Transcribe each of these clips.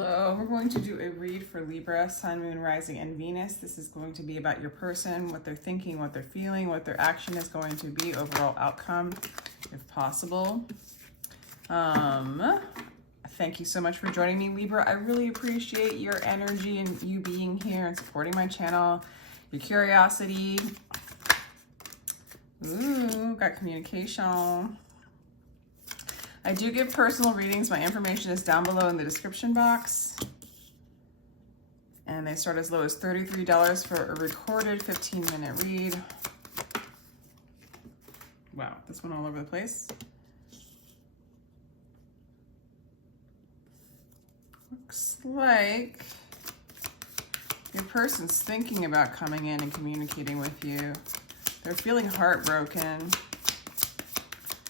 Hello, we're going to do a read for Libra, Sun, Moon, Rising, and Venus. This is going to be about your person, what they're thinking, what they're feeling, what their action is going to be, overall outcome, if possible. Thank you so much for joining me, Libra. I really appreciate your energy and you being here and supporting my channel, your curiosity. Ooh, got communication. I do give personal readings. My information is down below in the description box. And they start as low as $33 for a recorded 15-minute read. Wow, this went all over the place. Looks like your person's thinking about coming in and communicating with you. They're feeling heartbroken.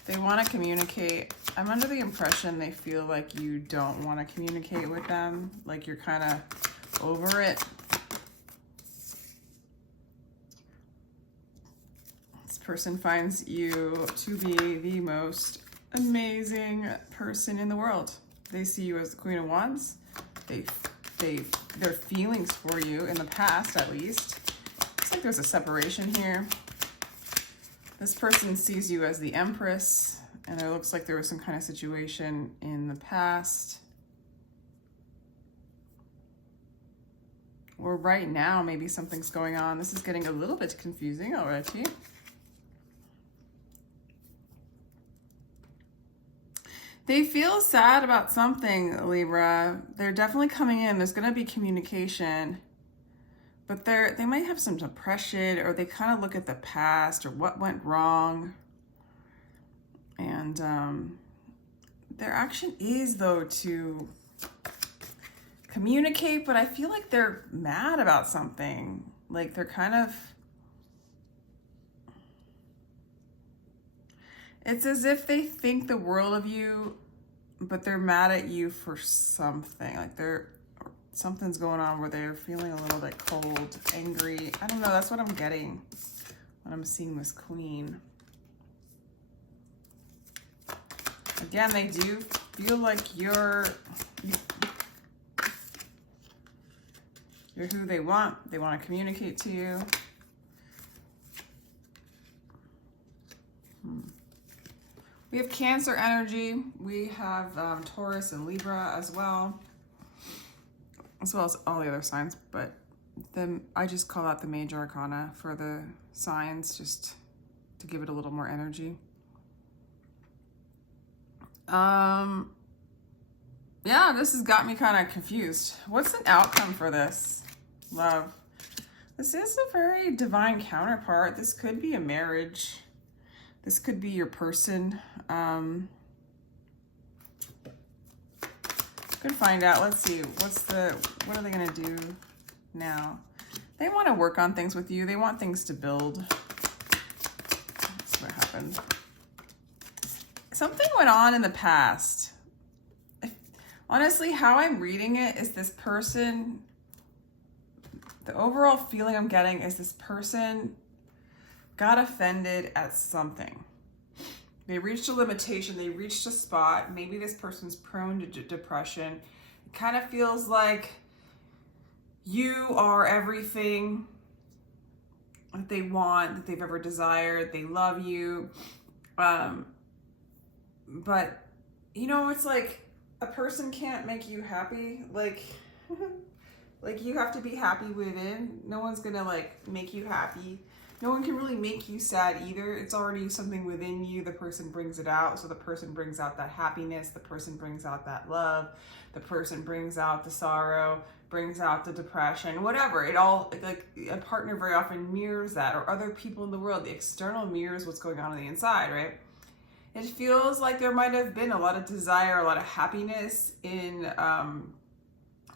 They want to communicate. I'm under the impression they feel like you don't want to communicate with them, like you're kind of over it. This person finds you to be the most amazing person in the world. They see you as the Queen of Wands. Their feelings for you in the past, at least. Looks like there's a separation here. This person sees you as the Empress. And it looks like there was some kind of situation in the past. Or right now, maybe something's going on. This is getting a little bit confusing already. They feel sad about something, Libra. They're definitely coming in. There's going to be communication. But they might have some depression, or they kind of look at the past or what went wrong. And their action is, though, to communicate, but I feel like they're mad about something. Like they're kind of, it's as if they think the world of you, but they're mad at you for something. Like something's going on where they're feeling a little bit cold, angry. I don't know, that's what I'm getting when I'm seeing this Queen. Again, they do feel like you're who they want. They want to communicate to you. We have Cancer energy. We have Taurus and Libra as well as all the other signs. But I just call out the major arcana for the signs, just to give it a little more energy. Yeah, this has got me kind of confused. What's an outcome for this? Love. This is a very divine counterpart. This could be a marriage. This could be your person. Could find out. Let's see. What are they going to do now? They want to work on things with you. They want things to build. That's what happened. Something went on in the past. Honestly, how I'm reading it is this person, the overall feeling I'm getting is this person got offended at something. They reached a limitation. They reached a spot. Maybe this person's prone to depression. It kind of feels like you are everything that they want, that they've ever desired. They love you. But, you know, it's like a person can't make you happy. Like, like you have to be happy within. No one's going to, like, make you happy. No one can really make you sad either. It's already something within you. The person brings it out. So the person brings out that happiness. The person brings out that love. The person brings out the sorrow, brings out the depression, whatever. It all, like a partner very often mirrors that, or other people in the world. The external mirrors what's going on the inside, right? It feels like there might have been a lot of desire, a lot of happiness in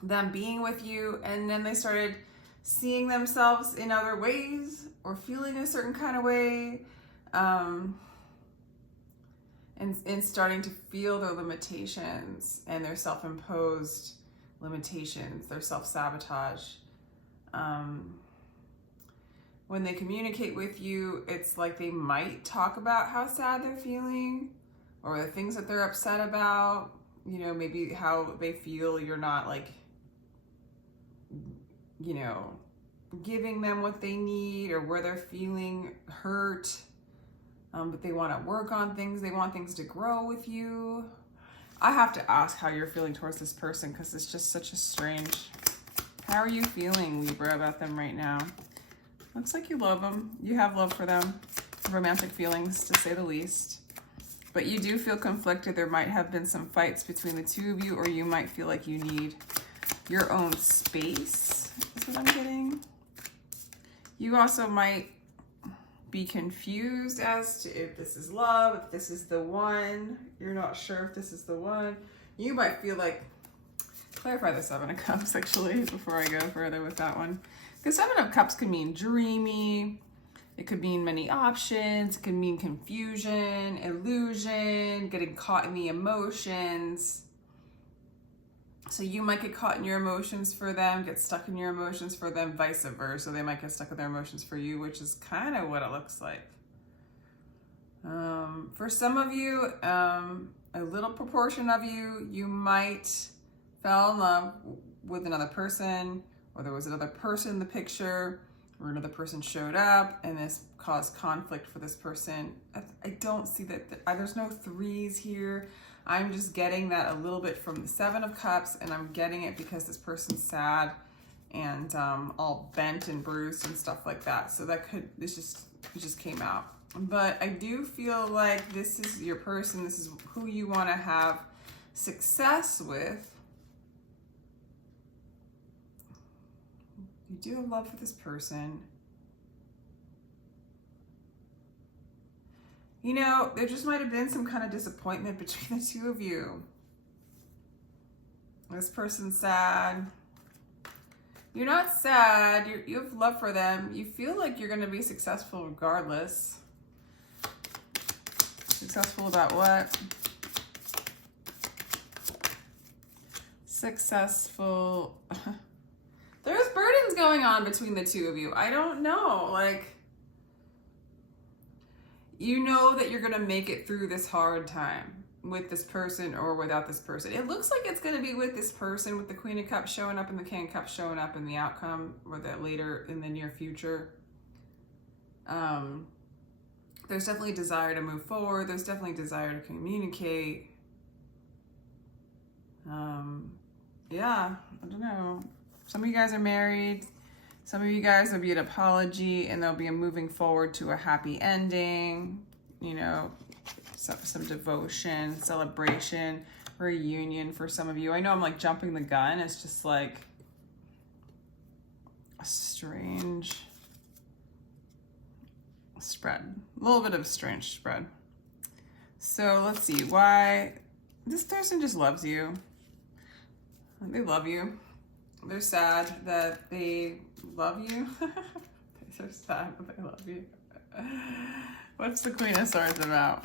them being with you. And then they started seeing themselves in other ways or feeling a certain kind of way. And starting to feel their limitations and their self-imposed limitations, their self-sabotage. When they communicate with you, it's like they might talk about how sad they're feeling or the things that they're upset about, you know, maybe how they feel you're not like, you know, giving them what they need, or where they're feeling hurt, but they want to work on things. They want things to grow with you. I have to ask how you're feeling towards this person, because it's just such a strange. How are you feeling, Libra, about them right now? Looks like you love them. You have love for them. Romantic feelings, to say the least. But you do feel conflicted. There might have been some fights between the two of you, or you might feel like you need your own space, is what I'm getting. You also might be confused as to if this is love, if this is the one. You're not sure if this is the one. You might feel like, clarify the Seven of Cups actually before I go further with that one. The Seven of Cups could mean dreamy. It could mean many options. It could mean confusion, illusion, getting caught in the emotions. So you might get caught in your emotions for them, get stuck in your emotions for them, vice versa. They might get stuck in their emotions for you, which is kind of what it looks like. For some of you, a little proportion of you, you might fell in love with another person, or there was another person in the picture, or another person showed up and this caused conflict for this person. I don't see that, there's no threes here. I'm just getting that a little bit from the Seven of Cups, and I'm getting it because this person's sad and all bent and bruised and stuff like that. So that could, it just came out. But I do feel like this is your person. This is who you want to have success with. You do have love for this person. You know, there just might have been some kind of disappointment between the two of you. This person's sad. You're not sad. You have love for them. You feel like you're going to be successful regardless. Successful about what? Successful. There's burdens going on between the two of you. I don't know. Like, you know that you're going to make it through this hard time with this person or without this person. It looks like it's going to be with this person, with the Queen of Cups showing up and the King of Cups showing up in the outcome, or that later in the near future. There's definitely desire to move forward. There's definitely desire to communicate. Yeah, I don't know. Some of you guys are married. Some of you guys, there'll be an apology and there'll be a moving forward to a happy ending, you know, some devotion, celebration, reunion for some of you. I know I'm like jumping the gun. It's just like a strange spread, a little bit of a strange spread. So let's see why this person just loves you. They love you. They're sad that they love you. They're sad that they love you. What's the Queen of Swords about?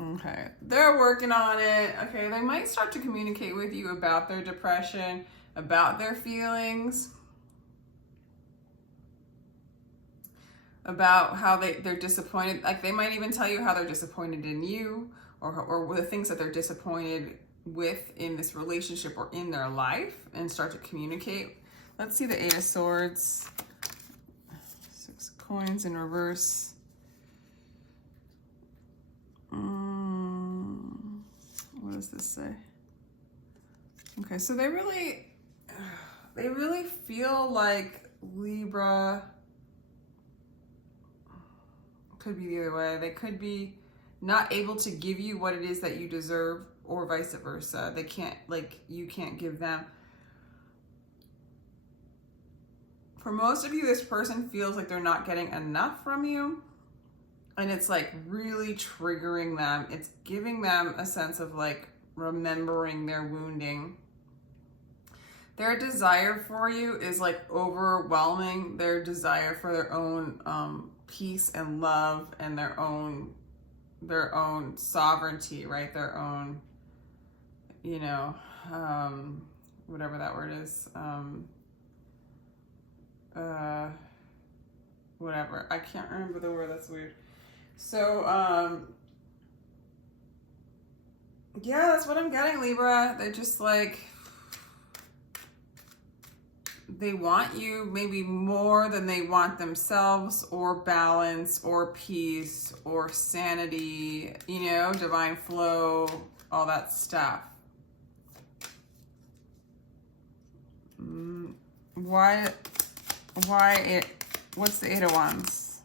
Okay, they're working on it. Okay, they might start to communicate with you about their depression, about their feelings, about how they're disappointed. Like, they might even tell you how they're disappointed in you, or the things that they're disappointed with in this relationship or in their life, and start to communicate. Let's see the Eight of Swords. 6 of Coins in reverse. What does this say? Okay, so they really feel like Libra could be the other way. They could be not able to give you what it is that you deserve, or vice versa. They can't, like, you can't give them. For most of you, this person feels like they're not getting enough from you, and it's like really triggering them. It's giving them a sense of like remembering their wounding. Their desire for you is like overwhelming. Their desire for their own peace and love, and their own sovereignty, right? Their own, you know, whatever that word is, whatever. I can't remember the word. That's weird. So, Yeah, that's what I'm getting, Libra. They're just like, they want you maybe more than they want themselves, or balance, or peace, or sanity, you know, divine flow, all that stuff. What's the Eight of Wands?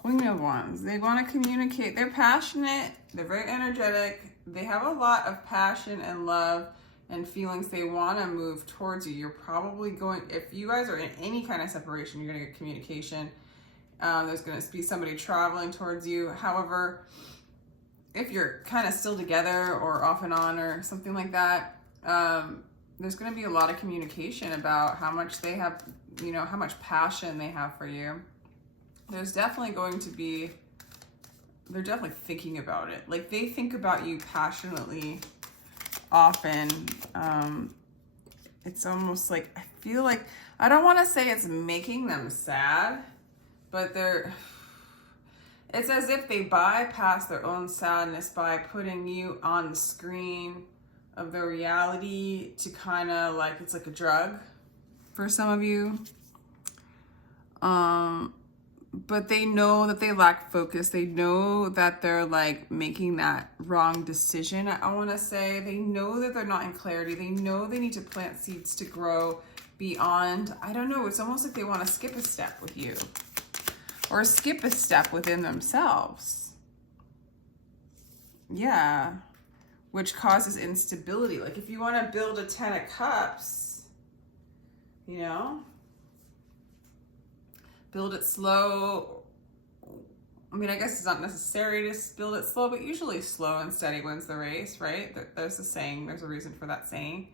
Queen of Wands. They want to communicate. They're passionate. They're very energetic. They have a lot of passion and love and feelings. They want to move towards you. You're probably going, if you guys are in any kind of separation, you're going to get communication. There's going to be somebody traveling towards you. However, if you're kind of still together or off and on or something like that, there's going to be a lot of communication about how much they have, you know, how much passion they have for you. There's definitely going to be, they're definitely thinking about it. Like, they think about you passionately often. It's almost like, I feel like, I don't want to say it's making them sad, but it's as if they bypass their own sadness by putting you on the screen of their reality to kind of like, it's like a drug for some of you. But they know that they lack focus. They know that they're like making that wrong decision. I want to say they know that they're not in clarity. They know they need to plant seeds to grow beyond. I don't know. It's almost like they want to skip a step with you, or skip a step within themselves. Yeah. Which causes instability. Like, if you want to build a 10 of Cups, you know, build it slow. I mean, I guess it's not necessary to build it slow, but usually slow and steady wins the race, right? There's a saying, there's a reason for that saying.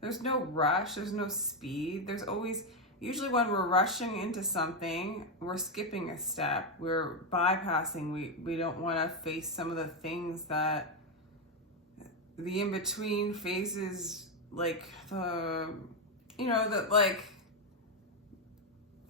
There's no rush, there's no speed. There's always, usually when we're rushing into something, we're skipping a step. We're bypassing, we don't want to face some of the things that, the in-between phases, like the, you know, the, like,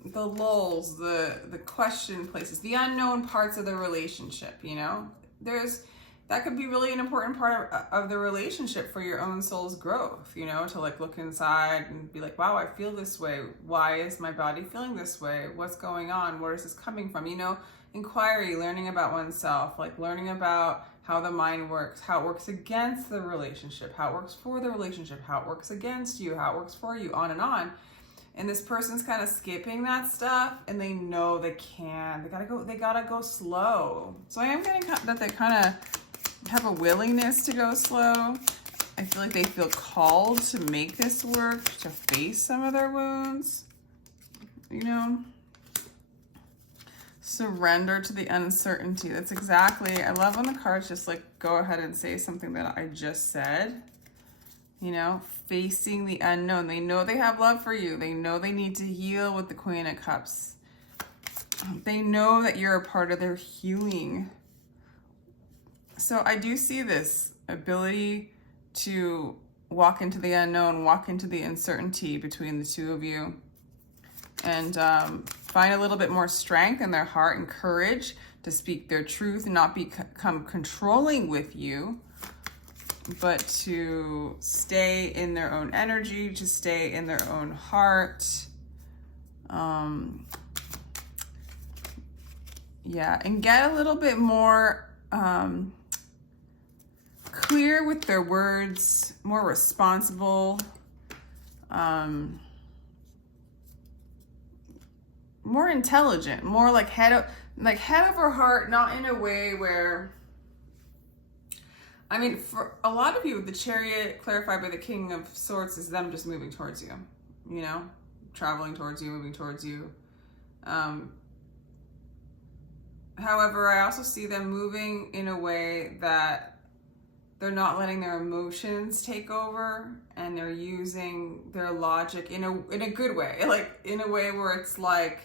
the lulls, the question places, the unknown parts of the relationship, you know? That could be really an important part of the relationship for your own soul's growth, you know, to like look inside and be like, wow, I feel this way. Why is my body feeling this way? What's going on? Where is this coming from? You know, inquiry, learning about oneself, like learning about how the mind works, how it works against the relationship, how it works for the relationship, how it works against you, how it works for you, on and on. And this person's kind of skipping that stuff, and they know they can. They gotta go slow. So I am getting that they kind of have a willingness to go slow. I feel like they feel called to make this work, to face some of their wounds, you know? Surrender to the uncertainty. That's exactly, I love when the cards just like go ahead and say something that I just said. You know, facing the unknown. They know they have love for you. They know they need to heal with the Queen of Cups. They know that you're a part of their healing. So I do see this ability to walk into the unknown, walk into the uncertainty between the two of you, and find a little bit more strength in their heart and courage to speak their truth and not become controlling with you, but to stay in their own energy, to stay in their own heart. Yeah, and get a little bit more clear with their words, more responsible, more intelligent, more like head over heart, not in a way where, I mean, for a lot of you, the Chariot clarified by the King of Swords is them just moving towards you, you know, traveling towards you, moving towards you. However, I also see them moving in a way that they're not letting their emotions take over, and they're using their logic in a good way, like in a way where it's like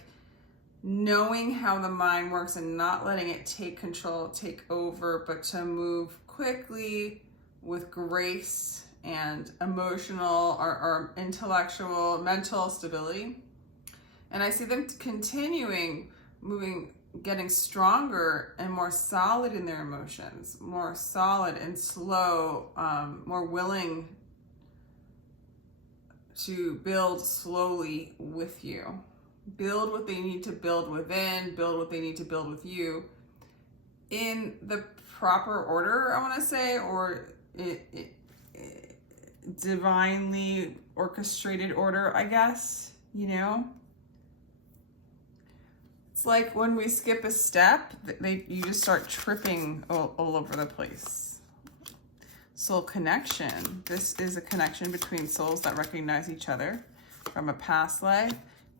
knowing how the mind works and not letting it take control, take over, but to move quickly with grace and emotional or intellectual, mental stability. And I see them continuing moving getting stronger and more solid in their emotions, more solid and slow, more willing to build slowly with you. Build what they need to build within, build what they need to build with you in the proper order, I want to say, or divinely orchestrated order, I guess, you know? It's like when we skip a step, you just start tripping all over the place. Soul connection. This is a connection between souls that recognize each other from a past life.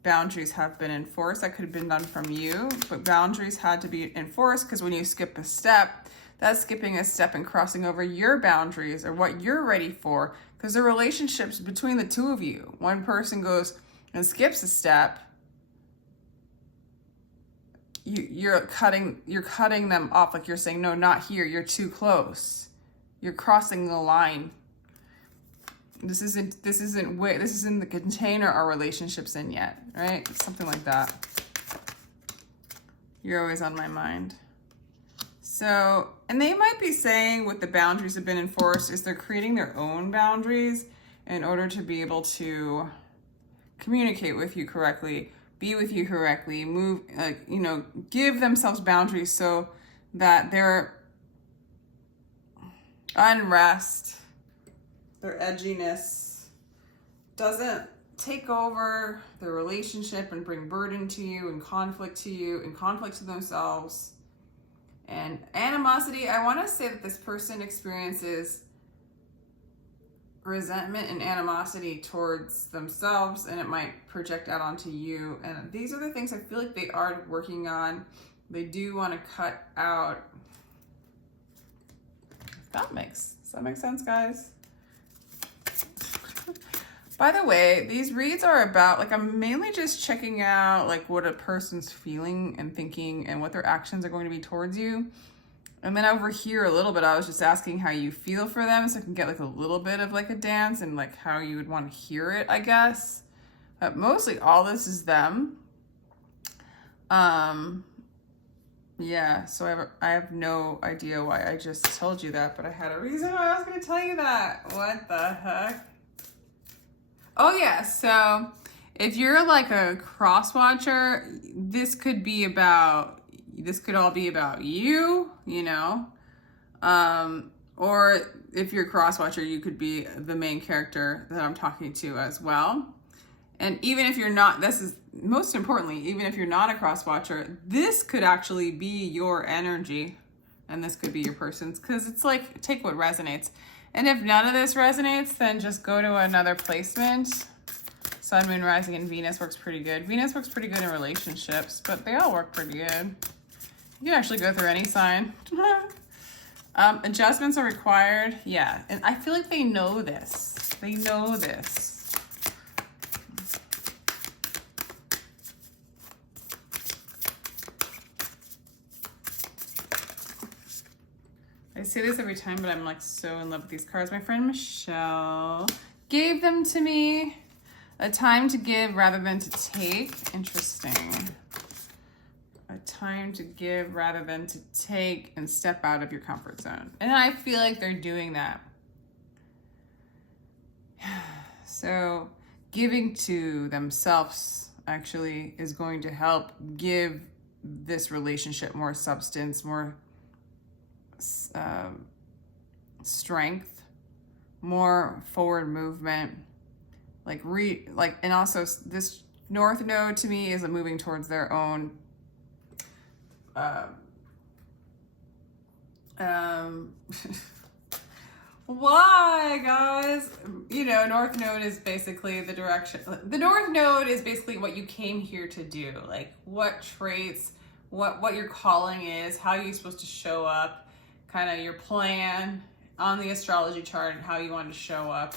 Boundaries have been enforced. That could have been done from you, but boundaries had to be enforced because when you skip a step, that's skipping a step and crossing over your boundaries or what you're ready for, because the relationships between the two of you. One person goes and skips a step, you're cutting them off, like you're saying, no, not here, you're too close. You're crossing the line. This isn't the container our relationship's in yet, right? Something like that. You're always on my mind. So, and they might be saying what the boundaries have been enforced is they're creating their own boundaries in order to be able to communicate with you correctly, be with you correctly, move, give themselves boundaries so that their unrest, their edginess doesn't take over their relationship and bring burden to you and conflict to themselves. And animosity, I want to say that this person experiences resentment and animosity towards themselves, and it might project out onto you. And these are the things I feel like they are working on. They do want to cut out. Does that make sense, guys? By the way, these reads are about, like, I'm mainly just checking out, like, what a person's feeling and thinking and what their actions are going to be towards you. And then over here a little bit, I was just asking how you feel for them, so I can get, like, a little bit of, like, a dance and, like, how you would want to hear it, I guess. But mostly all this is them. Yeah, so I have no idea why I just told you that, but I had a reason why I was going to tell you that. What the heck? Oh yeah, so if you're like a cross watcher, this could all be about you, you know? Or if you're a cross watcher, you could be the main character that I'm talking to as well. And even if you're not, this is most importantly, even if you're not a cross watcher, this could actually be your energy and this could be your person's, because it's like, take what resonates. And if none of this resonates, then just go to another placement. Sun, Moon, Rising, and Venus works pretty good. Venus works pretty good in relationships, but they all work pretty good. You can actually go through any sign. Adjustments are required. Yeah, and I feel like they know this. They know this. I say this every time, but I'm like so in love with these cards. My friend Michelle gave them to me. A time to give rather than to take. Interesting. A time to give rather than to take and step out of your comfort zone. And I feel like they're doing that. So giving to themselves actually is going to help give this relationship more substance, more strength, more forward movement, and also this North Node to me is moving towards their own why, guys? You know, North Node is basically the direction. The North Node is basically what you came here to do, like what traits, what your calling is, how you're supposed to show up, kind of your plan on the astrology chart and how you want to show up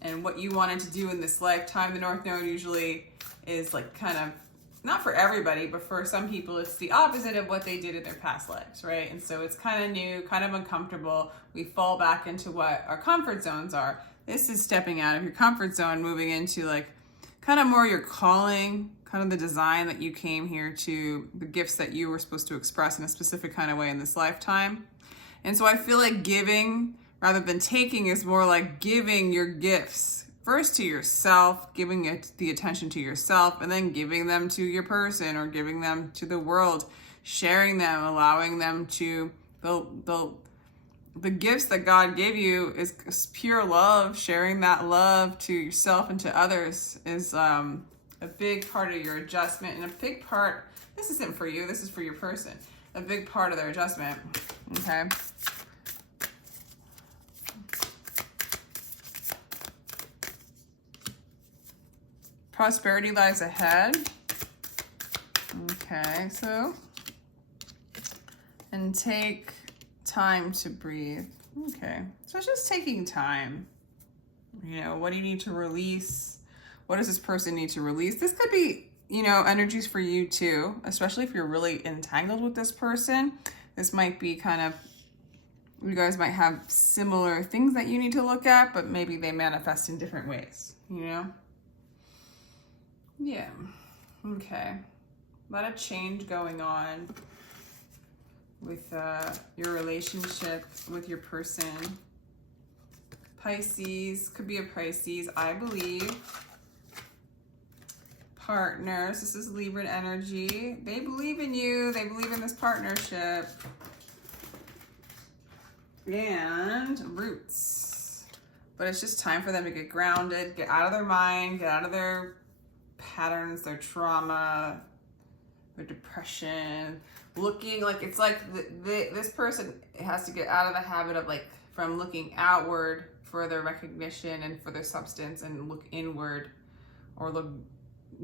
and what you wanted to do in this lifetime. The North Node usually is like kind of, not for everybody, but for some people, it's the opposite of what they did in their past lives, right? And so it's kind of new, kind of uncomfortable. We fall back into what our comfort zones are. This is stepping out of your comfort zone, moving into like kind of more your calling, kind of the design that you came here to, the gifts that you were supposed to express in a specific kind of way in this lifetime. And so I feel like giving rather than taking is more like giving your gifts first to yourself, giving it the attention to yourself, and then giving them to your person or giving them to the world, sharing them, allowing them to, the gifts that God gave you is pure love. Sharing that love to yourself and to others is a big part of your adjustment, and a big part, this isn't for you, this is for your person, a big part of their adjustment, okay? Prosperity lies ahead. Okay, so, and take time to breathe. Okay, so it's just taking time. You know, what do you need to release? What does this person need to release? This could be, you know, energies for you too, especially if you're really entangled with this person. This might be kind of, you guys might have similar things that you need to look at, but maybe they manifest in different ways, you know? Yeah, okay. A lot of change going on with your relationship with your person. Pisces, could be a Pisces, I believe. Partners, this is Libra energy. They believe in you, they believe in this partnership. And roots. But it's just time for them to get grounded, get out of their mind, get out of their patterns, their trauma, their depression, looking like, it's like this person has to get out of the habit of like from looking outward for their recognition and for their substance, and look inward or look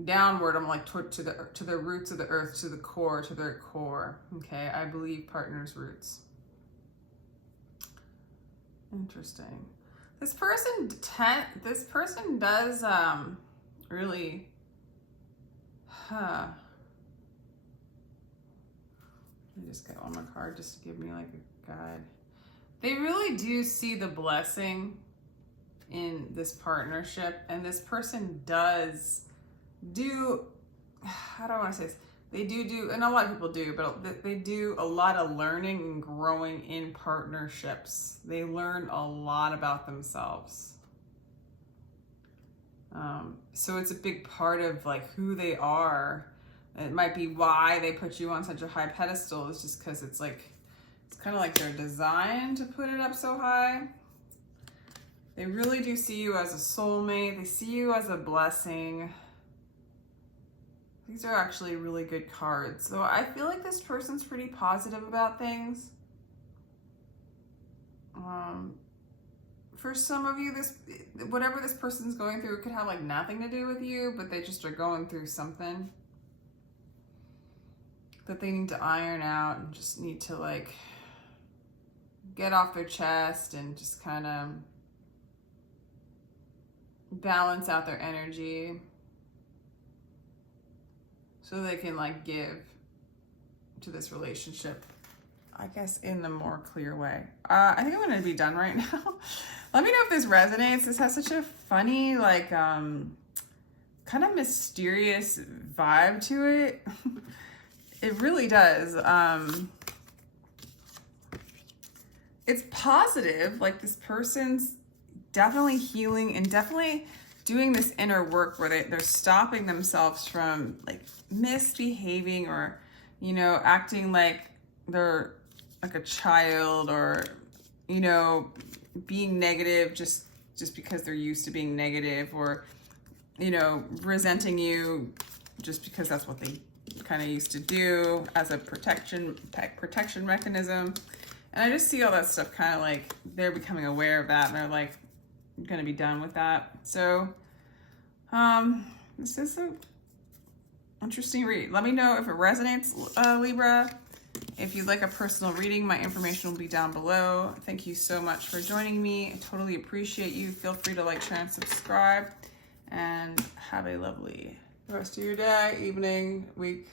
downward. I'm like to the roots of the earth, to the core, to their core. Okay, I believe partners' roots. Interesting. This person does really. Let me just get one more card just to give me like a guide. They really do see the blessing in this partnership, and this person does do, how do I want to say this? They do, and a lot of people do, but they do a lot of learning and growing in partnerships. They learn a lot about themselves. So it's a big part of like who they are. It might be why they put you on such a high pedestal. It's just because it's like, it's kind of like they're designed to put it up so high. They really do see you as a soulmate. They see you as a blessing. These are actually really good cards. So I feel like this person's pretty positive about things. For some of you, whatever this person's going through, it could have like nothing to do with you, but they just are going through something that they need to iron out and just need to like get off their chest and just kind of balance out their energy so they can like give to this relationship, I guess, in a more clear way. I think I'm gonna be done right now. Let me know if this resonates. This has such a funny, like, kind of mysterious vibe to it. It really does. It's positive. Like, this person's definitely healing and definitely doing this inner work where they're stopping themselves from like misbehaving or, you know, acting like they're like a child, or, you know, being negative just because they're used to being negative, or, you know, resenting you just because that's what they kind of used to do as a protection mechanism. And I just see all that stuff kind of like they're becoming aware of that, and they're like going to be done with that. So this is an interesting read. Let me know if it resonates, Libra. If you'd like a personal reading, my information will be down below. Thank you so much for joining me. I totally appreciate you. Feel free to like, share, and subscribe. And have a lovely rest of your day, evening, week.